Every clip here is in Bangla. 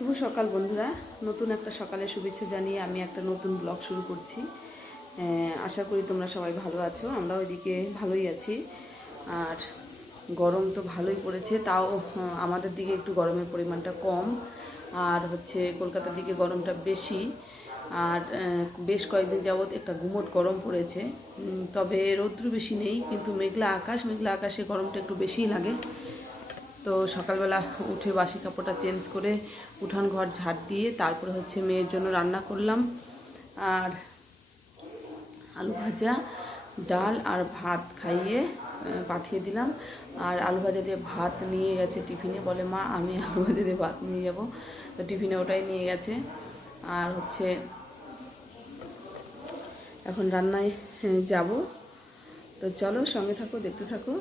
শুভ সকাল বন্ধুরা, নতুন একটা সকালে শুভেচ্ছা জানিয়ে আমি একটা নতুন ব্লগ শুরু করছি। আশা করি তোমরা সবাই ভালো আছো। আমরা ওইদিকে ভালোই আছি। আর গরম তো ভালোই পড়েছে, তাও আমাদের দিকে একটু গরমের পরিমাণটা কম। আর কলকাতার দিকে গরমটা বেশি। আর বেশ কয়েকদিন যাবৎ একটা গুমোট গরম পড়েছে। তবে রৌদ্র বেশি নেই, কিন্তু মেঘলা আকাশে গরমটা একটু বেশিই লাগে। তো সকালবেলা উঠে বাসি কাপড়টা চেঞ্জ করে উঠান ঘর ঝাড় দিয়ে তারপরে মেয়ের জন্য রান্না করলাম। আর আলু ভাজা, ডাল আর ভাত খাইয়ে পাঠিয়ে দিলাম। আর আলু ভাজা দিয়ে ভাত নিয়ে গেছে টিফিনে, বলে মা আমি আলু ভাজা দিয়ে ভাত নিয়ে যাব। তো টিফিনে ওটাই নিয়ে গেছে। আর এখন রান্নায় যাব। তো চলো সঙ্গে থাকো, দেখতে থাকো।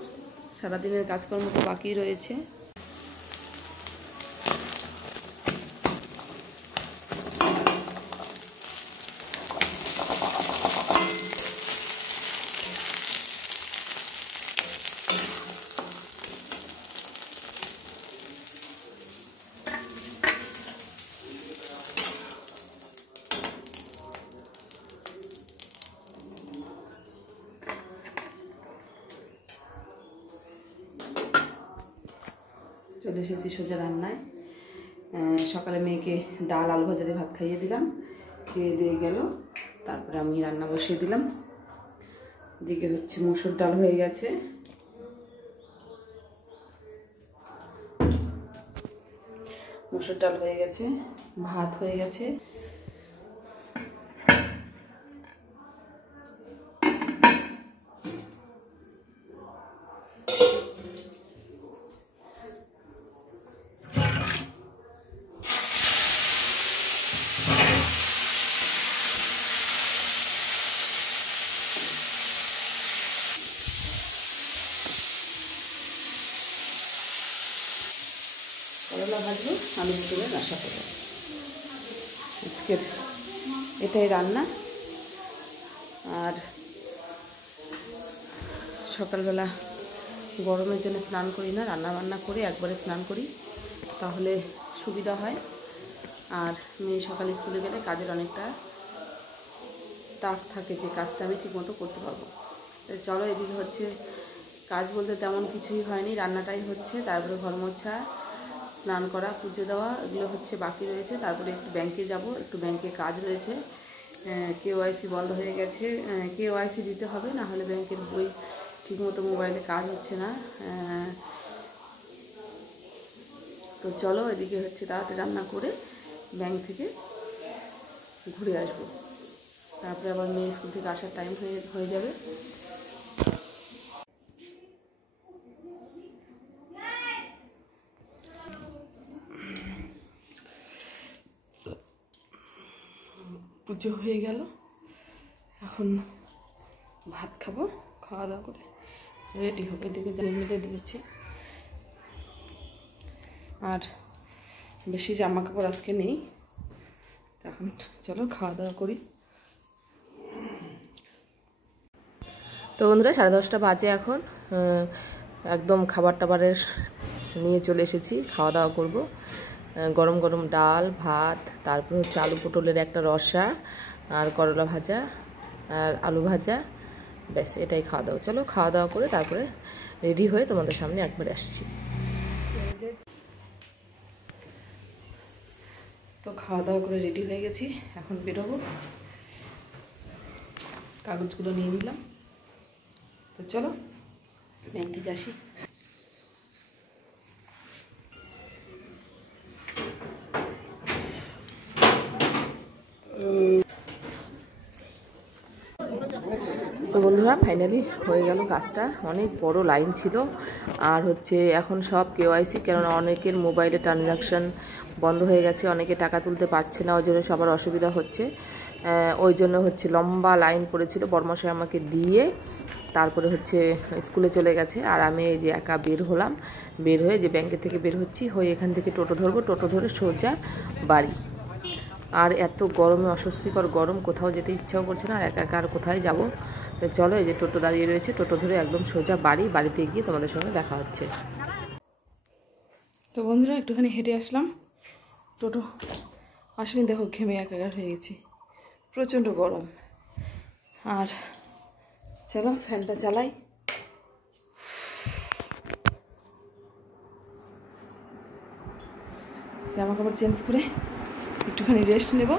সারাদিনের কাজকর্ম তো বাকি রয়েছে। চলে এসেছি সোজা রান্নায়। সকালে মেয়েকে ডাল আলু ভাজা দিয়ে ভাত খাইয়ে দিলাম, খেয়ে দিয়ে গেল। তারপরে আমি রান্না বসিয়ে দিলাম। এদিকে মসুর ডাল হয়ে গেছে, ভাত হয়ে গেছে। করলা ভাজবো, আলু পটলের রসা করবো। আজকের এটাই রান্না। আর সকালবেলা গরমের জন্য স্নান করি না, রান্না বান্না করে একবারে স্নান করি, তাহলে সুবিধা হয়। আর মেয়ে সকালে স্কুলে গেলে কাজের অনেকটা তাক থাকে, যে কাজটা আমি ঠিকমতো করতে পারবো। চলো, এদিকে কাজ বলতে তেমন কিছুই হয়নি, রান্নাটাই হচ্ছে। তারপরে ঘর মোছা, স্নান করা, পুজো দেওয়া, এগুলো বাকি রয়েছে। তারপরে একটু ব্যাংকে যাব, একটু ব্যাংকে কাজ রয়েছে। KYC বন্ধ হয়ে গেছে, KYC দিতে হবে, না হলে ব্যাংকের বই ঠিকমতো মোবাইলে কাজ হচ্ছে না। তো চলো, এদিকে তাড়াতাড়ি রান্না করে ব্যাংক থেকে ঘুরে আসবো। তারপরে আবার মেয়ে স্কুল থেকে আসার টাইম হয়ে যাবে। পুজো হয়ে গেল, এখন ভাত খাবো। খাওয়া দাওয়া করে রেডি হবে, এদিকে মিলে দিয়েছি। আর বেশি জামা কাপড় আজকে নেই। এখন চলো খাওয়া দাওয়া করি। তো বন্ধুরা, 10:30 বাজে এখন। একদম খাবার টাবারের নিয়ে চলে এসেছি, খাওয়া দাওয়া করব। গরম গরম ডাল ভাত, তারপর আলু পটলের একটা রসা, আর করলা ভাজা, আর আলু ভাজা, ব্যাস এটাই খাওয়া দাওয়া। চলো খাওয়া দাওয়া করে তারপরে রেডি হয়ে তোমাদের সামনে একবার আসছি। তো খাওয়া দাওয়া করে রেডি হয়ে গেছি, এখন বেরোবো। কাগজগুলো নিয়ে নিলাম। তো চলো ব্যাংক থেকে আসি। তো বন্ধুরা, ফাইনালি হয়ে গেল কাজটা। অনেক বড় লাইন ছিল। আর এখন সব KYC, কেননা অনেকের মোবাইলে ট্রানজাকশান বন্ধ হয়ে গেছে, অনেকে টাকা তুলতে পারছে না, ওই জন্য সবার অসুবিধা হচ্ছে। ওই জন্য লম্বা লাইন পড়েছিল। বর্মশাই আমাকে দিয়ে তারপরে স্কুলে চলে গেছে। আর আমি এই যে একা বের হলাম, বের হয়ে যে ব্যাংকের থেকে বের হচ্ছি, হয়ে এখান থেকে টোটো ধরবো, টোটো ধরে সোজা বাড়ি। আর এত গরমে অস্বস্তিকর গরম, কোথাও যেতে ইচ্ছাও করছে না। আর একা একা আর কোথায় যাব। তো চলো, এই যে টোটো দাঁড়িয়ে রয়েছে, টোটো ধরে একদম সোজা বাড়িতে গিয়ে তোমাদের সঙ্গে দেখা হচ্ছে। তো বন্ধুরা, একটুখানি হেঁটে আসলাম। টোটো আসেনি, দেখো ঘেমে একাকার হয়ে গেছি, প্রচণ্ড গরম। আর চলো ফ্যানটা চালাই। জামা কাপড় চেঞ্জ করে একটুখানি রেস্ট নেব,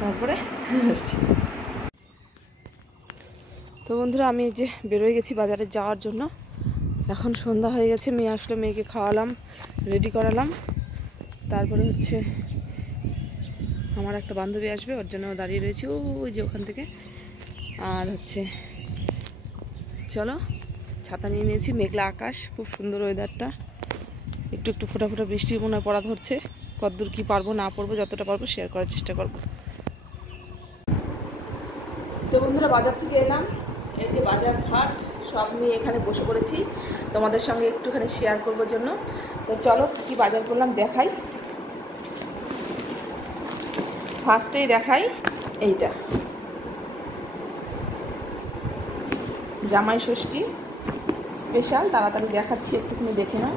তারপরে আসছি। তো বন্ধুরা, আমি এই যে বেরোয় গেছি বাজারে যাওয়ার জন্য। এখন সন্ধ্যা হয়ে গেছে, মেয়ে আসলে মেয়েকে খাওয়ালাম, রেডি করালাম। তারপরে হচ্ছে আমার একটা বান্ধবী আসবে, ওর জন্য দাঁড়িয়ে রয়েছি ওই যে ওখান থেকে। আর হচ্ছে চলো, ছাতা নিয়ে নিয়েছি, মেঘলা আকাশ, খুব সুন্দর ওয়েদারটা, একটু একটু ফোটা ফোটা বৃষ্টি মনে হয় পড়া ধরছে। কতদূর কী পারবো না পারবো, যতটা পারবো শেয়ার করার চেষ্টা করবো। তো বন্ধুরা, বাজার থেকে এলাম, এই যে বাজার ঘাট সব নিয়ে এখানে বসে পড়েছি তোমাদের সঙ্গে একটুখানি শেয়ার করবার জন্য। তো চলো কী বাজার করলাম দেখাই। ফার্স্টেই দেখাই এইটা, জামাই ষষ্ঠী স্পেশাল, তাড়াতাড়ি দেখাচ্ছি, একটুখানি দেখে নাও।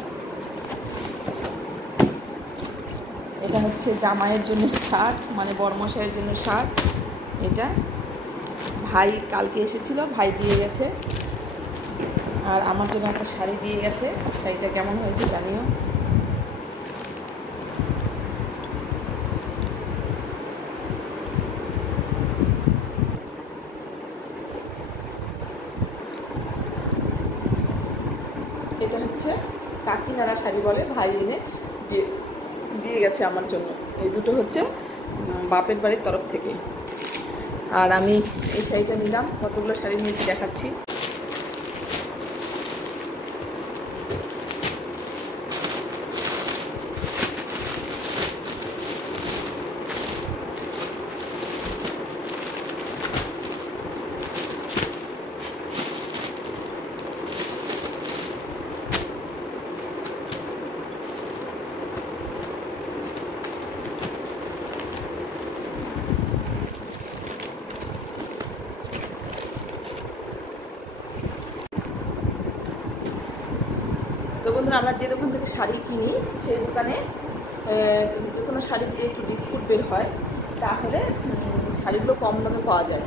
এটা হচ্ছে জামাইয়ের জন্য শার্ট, মানে বড়মশাইয়ের জন্য শার্ট। এটা ভাই কালকে এসেছিল, ভাই দিয়ে গেছে। আর আমার জন্য একটা শাড়ি দিয়ে গেছে, শাড়িটা কেমন হয়েছে জানিও। এটা হচ্ছে কাকিনাড়া শাড়ি বলে, ভাই এনে দিয়ে গেছে আমার জন্য। এই দুটো হচ্ছে বাপের বাড়ির তরফ থেকে। আর আমি এই শাড়িটা নিলাম, কতগুলো শাড়ি নিয়েছি দেখাচ্ছি। তো বন্ধুরা, আমরা যে দোকান থেকে শাড়ি কিনি সেই দোকানে যে কোনো শাড়ি দিয়ে একটু ডিসকাউন্ট বের হয়, তাহলে শাড়িগুলো কম দামে পাওয়া যায়।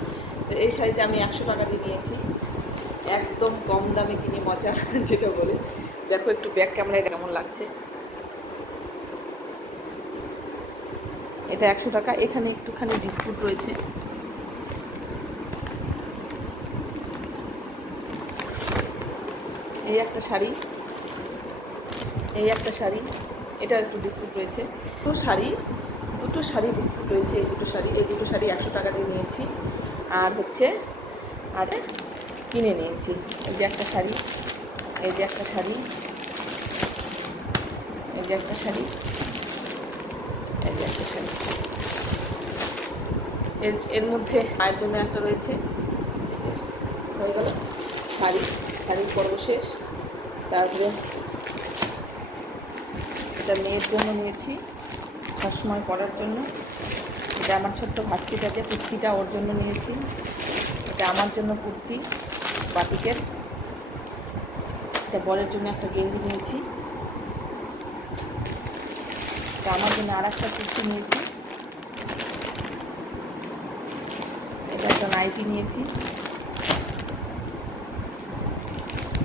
তো এই শাড়িটা আমি 100 টাকা দিয়ে নিয়েছি, একদম কম দামে কিনে মজা যেটা বলে। দেখো একটু ব্যাক ক্যামেরায় কেমন লাগছে। এটা 100 টাকা, এখানে একটুখানি ডিসকাউন্ট রয়েছে। এই একটা শাড়ি, এই একটা শাড়ি, এটা একটু ডিসকাউন্ট রয়েছে। দুটো শাড়ি ডিসকাউন্ট রয়েছে। এই দুটো শাড়ি 100 টাকা দিয়ে নিয়েছি। আর হচ্ছে আর কিনে নিয়েছি। এই যে একটা শাড়ি, এই যে একটা শাড়ি, এই যে একটা শাড়ি, এই যে একটা শাড়ি। এর মধ্যে মায়ের জন্য একটা রয়েছে। এই যে হয়ে গেল শাড়ির পর্ব শেষ। তারপরে এটা মেয়ের জন্য নিয়েছি, সবসময় পরার জন্য। এটা আমার ছোট্ট ভাস্তিটাকে, কুর্তিটা ওর জন্য নিয়েছি। এটা আমার জন্য কুর্তি বাটিকের। এটা বরের জন্য একটা গেঞ্জি নিয়েছি। এটা আমার জন্য আর একটা কুর্তি নিয়েছি। এটা একটা নাইটি নিয়েছি।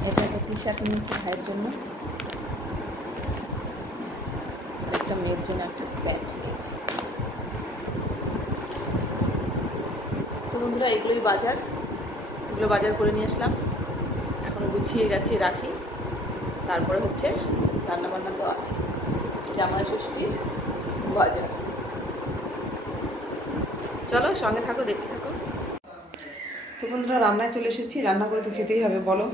এটা একটা টি শার্ট নিয়েছি ভাইয়ের জন্য। একটা মেয়ের জন্য একটা প্যান্ট নিয়েছি। তো বন্ধুরা, এগুলো বাজার করে নিয়ে আসলাম। এখন গুছিয়ে গেছি, রাখি। তারপরে হচ্ছে রান্নাবান্না তো আছে, জামাই ষষ্ঠী বাজার। চলো সঙ্গে থাকো, দেখতে থাকো। তো বন্ধুরা, রান্নায় চলে এসেছি। রান্না করে তো খেতেই হবে, বলো।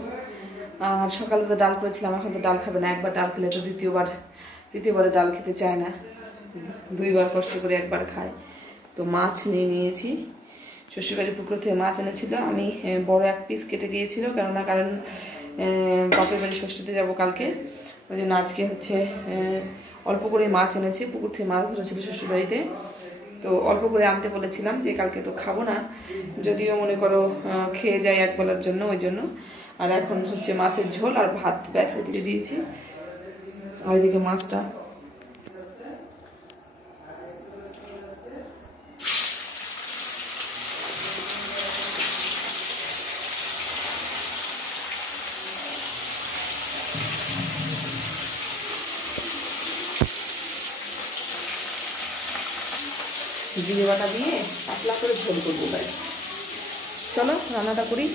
আর সকালে তো ডাল করেছিলাম, এখন তো ডাল খাবে না। একবার ডাল খেলে তো দ্বিতীয়বারে ডাল খেতে চায় না, 2 বার কষ্ট করে একবার খায়। তো মাছ নিয়ে নিয়েছি, শ্বশুরবাড়ির পুকুর থেকে মাছ এনেছিল। আমি বড় এক পিস কেটে দিয়েছিল, কারণ বাপের বাড়ি ষষ্ঠীতে যাবো কালকে, ওই জন্য আজকে হচ্ছে অল্প করে মাছ এনেছি। পুকুর থেকে মাছ ধরেছিল শ্বশুরবাড়িতে, তো অল্প করে আনতে বলেছিলাম, যে কালকে তো খাবো না, যদিও মনে করো খেয়ে যাই একবেলার জন্য, ওই জন্য। আর এখন হচ্ছে মাছের ঝোল আর ভাত, ব্যাস এদিকে দিয়েছি। আর এদিকে মাছটা জিরে বাটা দিয়ে পাতলা করে ঝোল করবো। ব্যাস, চলো রান্নাটা করি।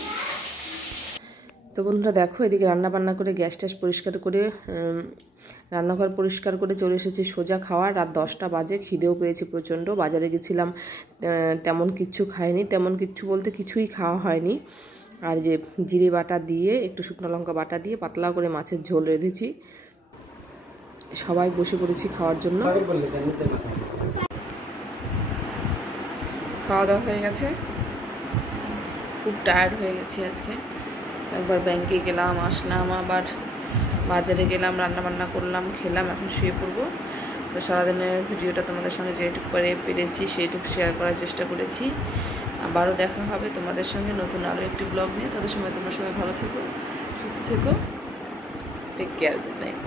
তো বন্ধুরা দেখো, এদিকে রান্না বান্না করে গ্যাস ট্যাস পরিষ্কার করে রান্নাঘর পরিষ্কার করে চলে এসেছি সোজা খাওয়া। রাত 10টা বাজে, খিদেও পেয়েছি প্রচণ্ড। বাজারে গেছিলাম, তেমন কিচ্ছু খাইনি, তেমন কিচ্ছু বলতে কিছুই খাওয়া হয়নি। আর যে জিরে বাটা দিয়ে একটু শুকনো লঙ্কা বাটা দিয়ে পাতলা করে মাছের ঝোল রেঁধেছি। সবাই বসে পড়েছি খাওয়ার জন্য। খাওয়া দাওয়া হয়ে গেছে, খুব টায়ার্ড হয়ে গেছি আজকে। একবার ব্যাংকে গেলাম, আসলাম, আবার বাজারে গেলাম, রান্নাবান্না করলাম, খেলাম, এখন শুয়ে পড়বো। তো সারাদিনের ভিডিওটা তোমাদের সঙ্গে যেটুকু পেরেছি সেইটুকু শেয়ার করার চেষ্টা করেছি। আবারও দেখা হবে তোমাদের সঙ্গে নতুন আরও একটি ব্লগ নিয়ে। তাদের সময় তোমরা সবাই ভালো থেকো, সুস্থ থেকো, টেক কেয়ার, গুড নাইট।